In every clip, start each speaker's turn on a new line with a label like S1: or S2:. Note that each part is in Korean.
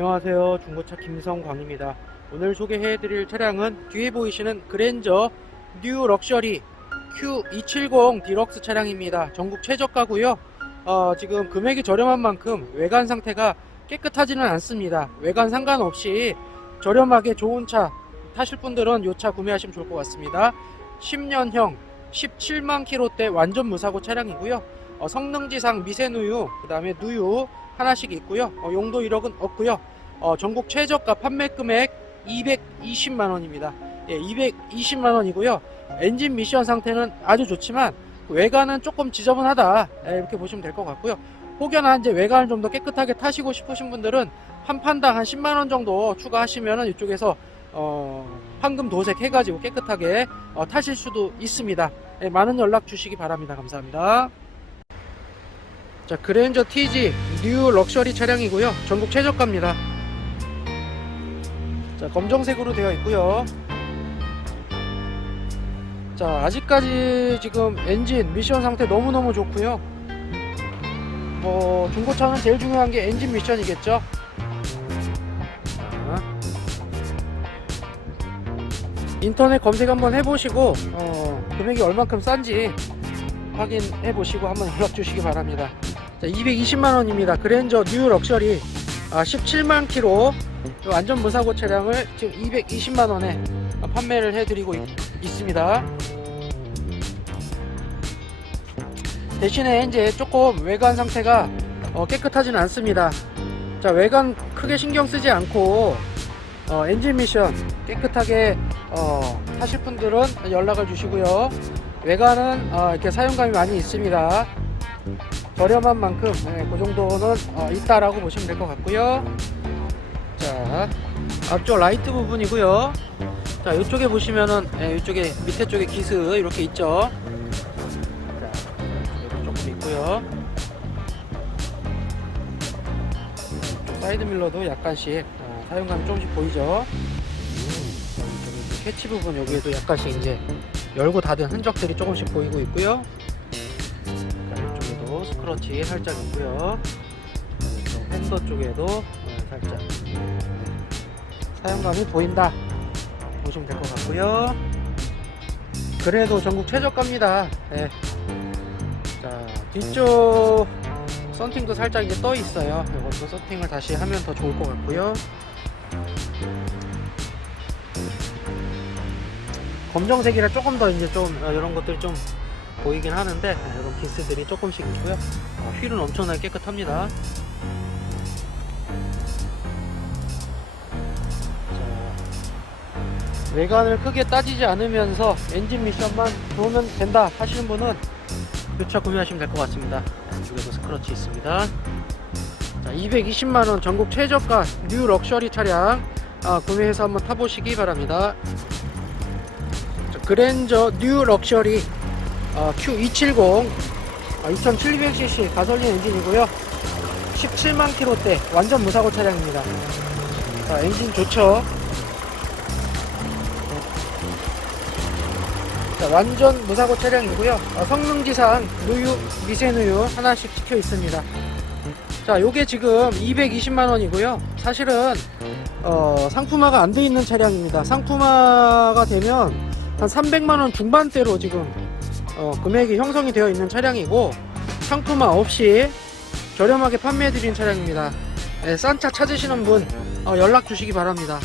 S1: 안녕하세요. 중고차 김성광입니다. 오늘 소개해 드릴 차량은 뒤에 보이시는 그랜저 뉴 럭셔리 Q270 디럭스 차량입니다. 전국 최저가고요. 어, 지금 금액이 저렴한 만큼 외관 상태가 깨끗하지는 않습니다. 외관 상관없이 저렴하게 좋은 차 타실 분들은 이 차 구매하시면 좋을 것 같습니다. 10년형 17만 킬로대 완전 무사고 차량이고요 어, 성능지상 미세누유 그 다음에 누유 하나씩 있고요. 어, 용도 1억은 없고요. 어, 전국 최저가 판매 금액 220만 원입니다. 예, 220만 원이고요. 엔진 미션 상태는 아주 좋지만 외관은 조금 지저분하다. 예, 이렇게 보시면 될 것 같고요. 혹여나 이제 외관을 좀 더 깨끗하게 타시고 싶으신 분들은 한 판당 한 10만 원 정도 추가하시면은 이쪽에서 어, 황금 도색 해가지고 깨끗하게 어, 타실 수도 있습니다. 예, 많은 연락 주시기 바랍니다. 감사합니다. 자 그랜저 TG 뉴 럭셔리 차량이고요. 전국 최저가입니다. 자 검정색으로 되어 있고요. 자 아직까지 지금 엔진 미션 상태 너무너무 좋고요. 뭐 중고차는 제일 중요한 게 엔진 미션이겠죠? 자, 인터넷 검색 한번 해보시고 어, 금액이 얼만큼 싼지 확인해 보시고 한번 연락 주시기 바랍니다. 자, 220만 원입니다. 그랜저 뉴 럭셔리 아, 17만 킬로 완전 무사고 차량을 지금 220만 원에 판매를 해드리고 있, 있습니다. 대신에 이제 조금 외관 상태가 어, 깨끗하지는 않습니다. 자 외관 크게 신경 쓰지 않고 어, 엔진 미션 깨끗하게 어, 하실 분들은 연락을 주시고요. 외관은 어, 이렇게 사용감이 많이 있습니다. 저렴한 만큼 네, 그 정도는 어, 있다라고 보시면 될 것 같고요. 자 앞쪽 라이트 부분이고요. 자 이쪽에 보시면은 예, 이쪽에 밑에 쪽에 기스 이렇게 있죠. 자 조금 있고요. 사이드 밀러도 약간씩 어, 사용감이 조금씩 보이죠. 저기 캐치 부분 여기에도 약간씩 이제 열고 닫은 흔적들이 조금씩 보이고 있고요. 스크러치 살짝 있고요. 핸더 쪽에도 어, 살짝 사용감이 보인다. 보시면 될 것 같고요. 그래도 전국 최저가입니다. 네. 자, 뒤쪽 썬팅도 살짝 이제 떠 있어요. 이것도 썬팅을 다시 하면 더 좋을 것 같고요. 검정색이라 조금 더 이제 좀 어, 이런 것들이 좀 보이긴 하는데 어, 이런 기스들이 조금씩 있고요. 어, 휠은 엄청나게 깨끗합니다. 자, 외관을 크게 따지지 않으면서 엔진 미션만 보면 된다 하시는 분은 이차 구매하시면 될 것 같습니다. 이쪽에도 스크러치 있습니다. 자, 220만원 전국 최저가 뉴 럭셔리 차량 아, 구매해서 한번 타보시기 바랍니다. 자, 그랜저 뉴 럭셔리 어, Q270. 아, 2700cc 가솔린 엔진이고요. 17만 킬로대 완전 무사고 차량입니다. 자, 엔진 좋죠? 자, 완전 무사고 차량이고요. 어, 성능지상 누유 미세누유 하나씩 찍혀 있습니다. 자 요게 지금 220만원이고요. 사실은 어, 상품화가 안 돼 있는 차량입니다. 상품화가 되면 한 300만원 중반대로 지금 어, 금액이 형성이 되어 있는 차량이고 상품화 없이 저렴하게 판매해 드리는 차량입니다. 네, 싼차 찾으시는 분 어, 연락 주시기 바랍니다.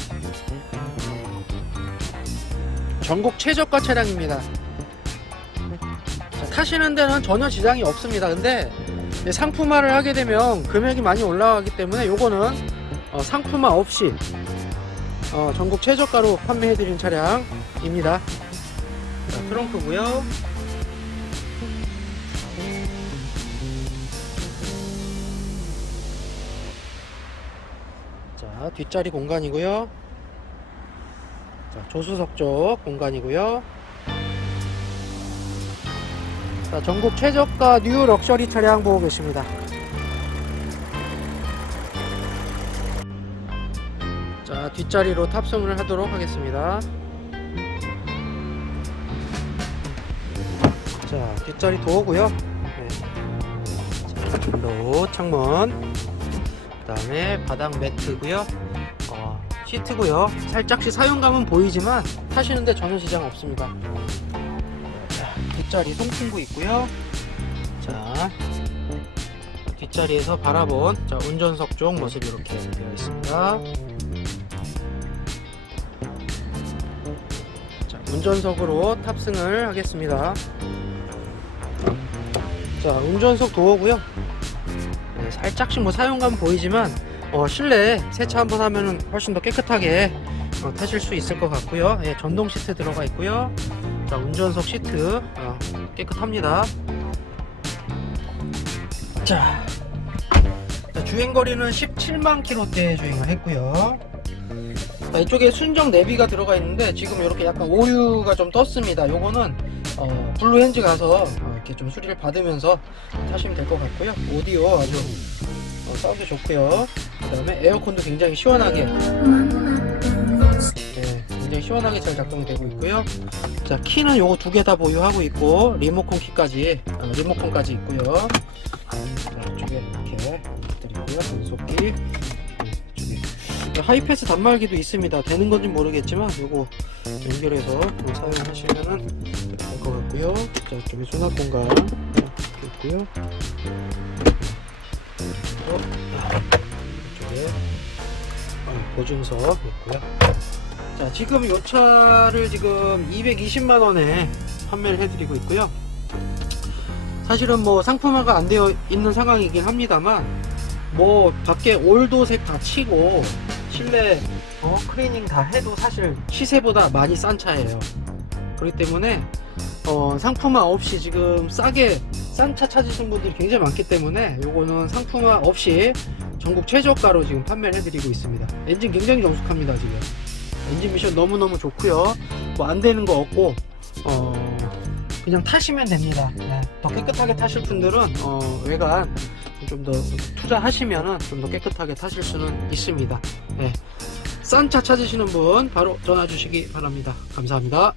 S1: 전국 최저가 차량입니다. 자, 타시는 데는 전혀 지장이 없습니다. 근데 네, 상품화를 하게 되면 금액이 많이 올라가기 때문에 요거는 어, 상품화 없이 어, 전국 최저가로 판매해 드리는 차량입니다. 자, 트렁크고요. 자, 뒷자리 공간이고요. 자, 조수석 쪽 공간이고요. 자, 전국 최저가 뉴 럭셔리 차량 보고 계십니다. 자, 뒷자리로 탑승을 하도록 하겠습니다. 자, 뒷자리 도어고요. 네. 자, 로 창문 그 다음에 바닥 매트고요. 어, 시트고요. 살짝씩 사용감은 보이지만 타시는데 전혀 지장 없습니다. 자, 뒷자리 송풍구 있고요. 자, 뒷자리에서 바라본 자, 운전석 쪽 모습이 이렇게 되어 있습니다. 자, 운전석으로 탑승을 하겠습니다. 자, 운전석 도어고요. 네, 살짝씩 뭐 사용감 보이지만 어, 실내 세차 한번 하면은 훨씬 더 깨끗하게 어, 타실 수 있을 것 같고요. 예, 전동 시트 들어가 있고요. 자, 운전석 시트 어, 깨끗합니다. 자, 자, 주행 거리는 17만 킬로대 주행을 했고요. 자, 이쪽에 순정 내비가 들어가 있는데 지금 이렇게 약간 오류가 좀 떴습니다. 요거는 어, 블루 핸즈 가서 어, 이렇게 좀 수리를 받으면서 타시면 될 것 같고요. 오디오 아주 어, 사운드 좋고요. 그다음에 에어컨도 굉장히 시원하게 네, 굉장히 시원하게 잘 작동이 되고 있고요. 자 키는 요거 두 개 다 보유하고 있고 리모컨 키까지 어, 리모컨까지 있고요. 자, 이쪽에 이렇게 드리고요. 변속기 네, 네, 하이패스 단말기도 있습니다. 되는 건지 모르겠지만 요거 연결해서 뭐 사용하시면은 같고요. 자 이쪽에 수납 공간 이렇게 있고요. 그리고 이쪽에 어, 보증서 있고요. 자 지금 이 차를 지금 220만 원에 판매를 해드리고 있고요. 사실은 뭐 상품화가 안 되어 있는 상황이긴 합니다만 뭐 밖에 올도색 다 치고 실내 어, 클리닝 다 해도 사실 시세보다 많이 싼 차예요. 그렇기 때문에 어, 상품화 없이 지금 싸게 싼 차 찾으신 분들이 굉장히 많기 때문에 요거는 상품화 없이 전국 최저가로 지금 판매를 해드리고 있습니다. 엔진 굉장히 정숙합니다 지금. 엔진 미션 너무너무 좋고요. 뭐 안 되는 거 없고 어, 그냥 타시면 됩니다. 네. 더 깨끗하게 타실 분들은 어, 외관 좀 더 투자하시면은 좀 더 깨끗하게 타실 수는 있습니다. 네. 싼 차 찾으시는 분 바로 전화 주시기 바랍니다. 감사합니다.